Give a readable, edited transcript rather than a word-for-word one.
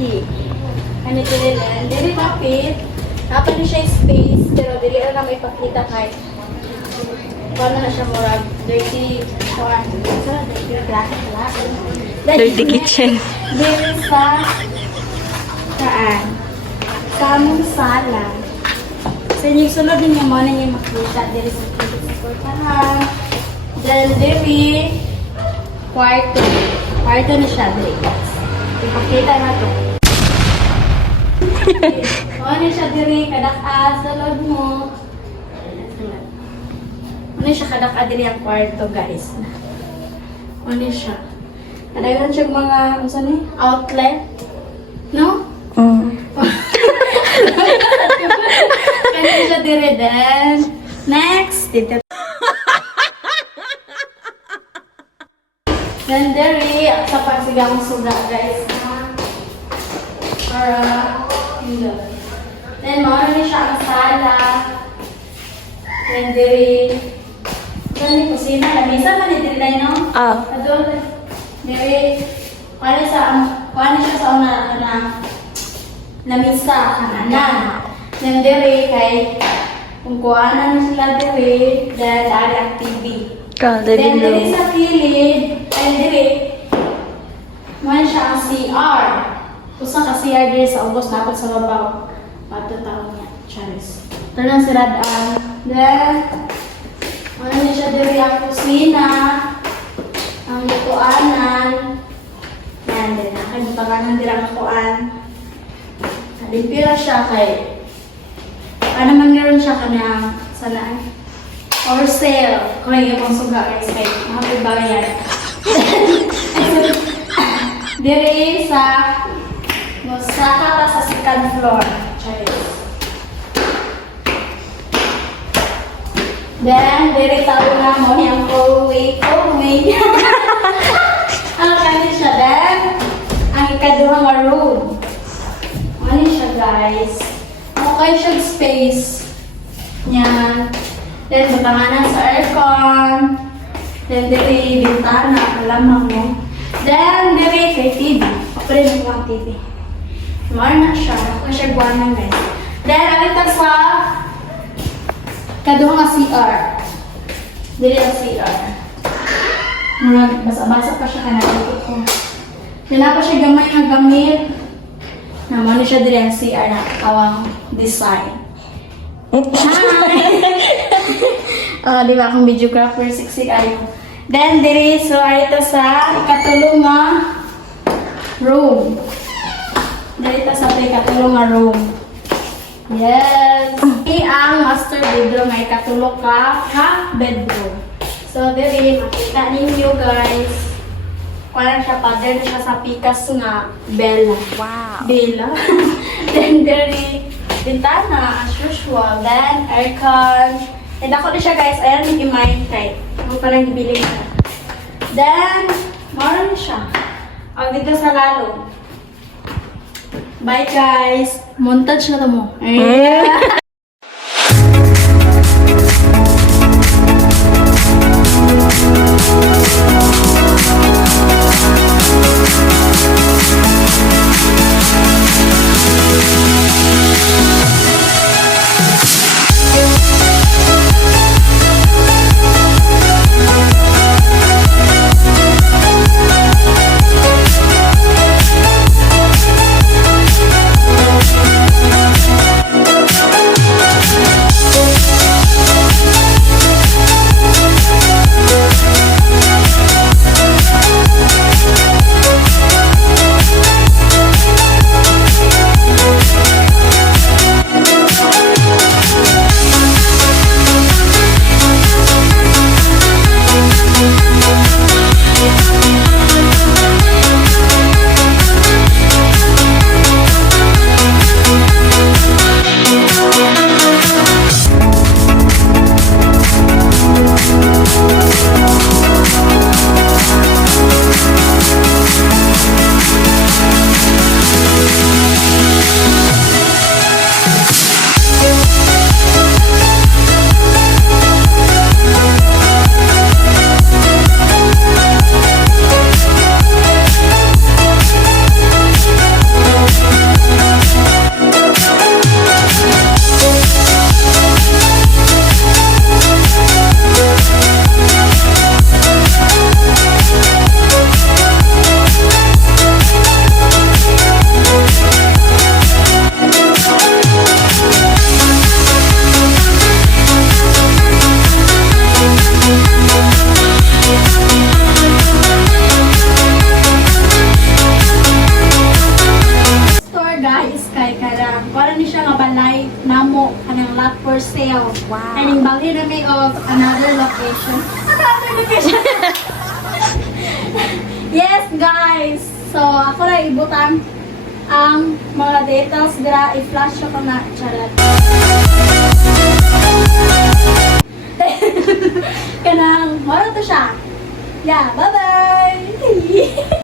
TV. Ano ito rin yan? Dili mapit. Dapat na siya space, pero dili na may pakita kay. Paano na siya murag? Dirty one. Dirty graphic lang. Dirty kitchen. Dili sa saan? Sa among sala. Sa inyong sulod din yung mga niya makita. Dili sa portahan. Then dili kwarto. Kwarto na siya. Dili. Ipakita na to. Ano siya diri kadak-a sa loob mo. Ano siya kadak-a diri ang kwarto, guys. Ano siya? Kadayon siya mga outlet. No? Kanya siya diri then. Next, dito. Then diri sa pagsigang suga, guys. Para then, mauna na siya ang sala. Then, diri. Then, kusina. Lamisa man, diri na, no? Adol. Diri. Kuha siya sa una na lamisa, kananan. Then, diri, kay kung kuha na sila diri, then, ari ang TV. Then, diri sa kilid, ay, diri, mauna siya ang CR. Usang ka CR diri sa ubos dapat sa babaw. Patutawag niya. Charis. Ito lang si Radaan. Then, ano niya siya diri ang kusina. Ang lutuanan. Yan, din na. Kaya butanganan diri ang lutuan. Nalimpira siya kay ano man meron siya kanang sana or sale. Kung yung mga suga guys kay makapagbayan. Diri sa Masaka pa sa second floor. Then, diri tao na mo yung hallway. Ang kani siya. Then, ang ikaduha nga room. Ano siya, guys? Okay siya space. Yan. Then, butanganan sa aircon. Then, diri bintana. Alam mo. Then, diri kay TV. Paparin mo ang TV. Marna siya. Ako siya guwanan, guys. Then, alita sa kaduha nga CR. Dili ang CR. Basa-basa pa siya kanagito ko. Dila pa siya gamay nga gamit. Naman siya dili ang CR na awang design. Hi! Di ba akong videographer? Sexy kayo. Then, diri, so, ito sa ikatulong nga room. Dito sa ikatulong nga room. Yes! Ang master bedroom ay ikatulong ka bedroom. So, diri, makita ninyo guys. Parang siya pa, diri siya sa pikas nga Bella. Wow! Bella. Then, diri, bintana as usual. Then, aircon. And ako na siya guys, ayan yung i-mind kay. Ako parang ibili na. Then, mara na siya. O, dito sa lalo. Bye guys! Montage na to mo. namo kanang lot for sale. Wow. And bali na may of another location. Another location. Yes, guys. So, ako na ibutan ang mga details dira i-flash ko na charot. Kanang, mara to siya. Yeah, bye-bye!